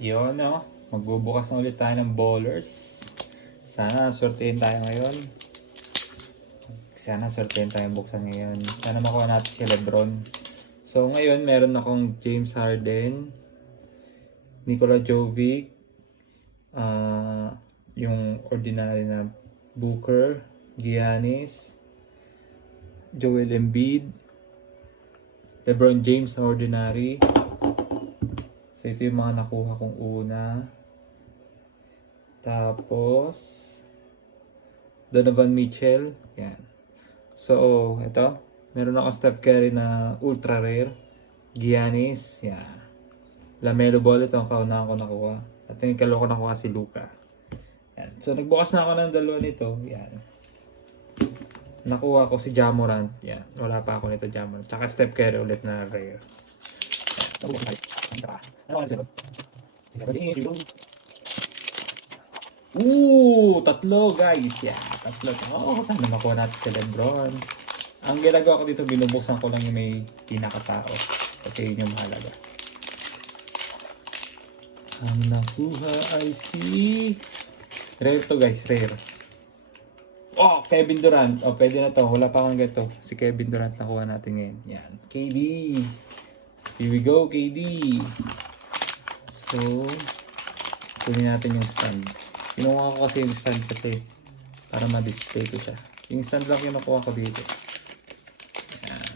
Yun, no? Magbubukas na ulit tayo ng ballers. Sana swertein tayo ngayon. Sana swertein tayo buksan ngayon. Sana makuha natin si Lebron. So ngayon, meron akong James Harden, Nikola Jovic, yung ordinary na Booker, Giannis, Joel Embiid, LeBron James na ordinary. So ito yung mga nakuha kong una. Tapos Donovan Mitchell. Yan. So ito, meron akong Steph Curry na ultra rare. Giannis. Yan. LaMelo Ball, ito ang kaunahan ko nakuha. At yung ikalo ko nakuha si Luka. Yan. So nagbukas na ako ng dalawa nito. Yan. Nakuha ko si Ja Morant. Yan. Wala pa ako nito Ja Morant. Tsaka Steph Curry ulit na rare. Tatlo guys. Yan. Tatlo. Sana makuha natin si Lebron. Ang ginagawa ko dito, binubuksan ko lang yung may pinakatao. Kasi yun yung mahalaga. Ang nakuha ay si... Rare to guys, rare. Kevin Durant. Pwede na to. Wala pa akong gato. Si Kevin Durant nakuha natin ngayon. Yan. KD. Here we go, KD. So, kunin natin yung stand. Kinuha ko kasi yung stand kasi para ma-display ko siya. Yung stand lang yung nakuha ko dito. Yan.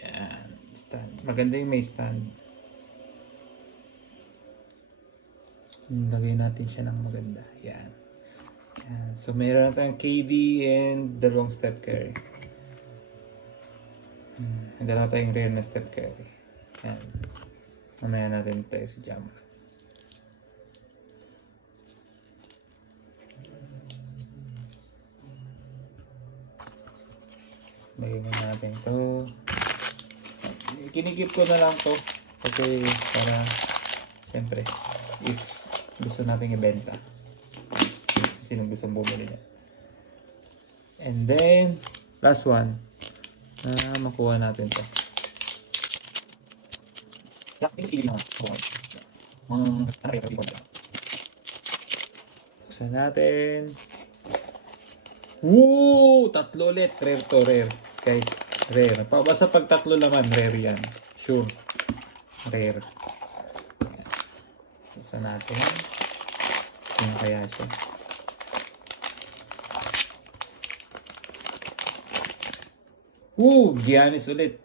Yan. Stand. Maganda yung may stand. Lagay natin siya ng maganda. Yan. Yan. So, mayroon na tayong KD and dalawang Steph Curry. Dalawa tayong rare na Steph Curry. Yan. Mamaya natin tayo si Jam. Lagay mo natin ito. Kinikip ko na lang to kasi para siyempre if gusto natin ibenta, sino gusto bumili niya. And then last one makuha natin to. Buksan natin. Tatlo ulit. Rare to, rare. Guys, rare. Basta pag tatlo naman, rare yan. Sure. Rare. Buksan natin. Ano kaya siya? Giannis ulit.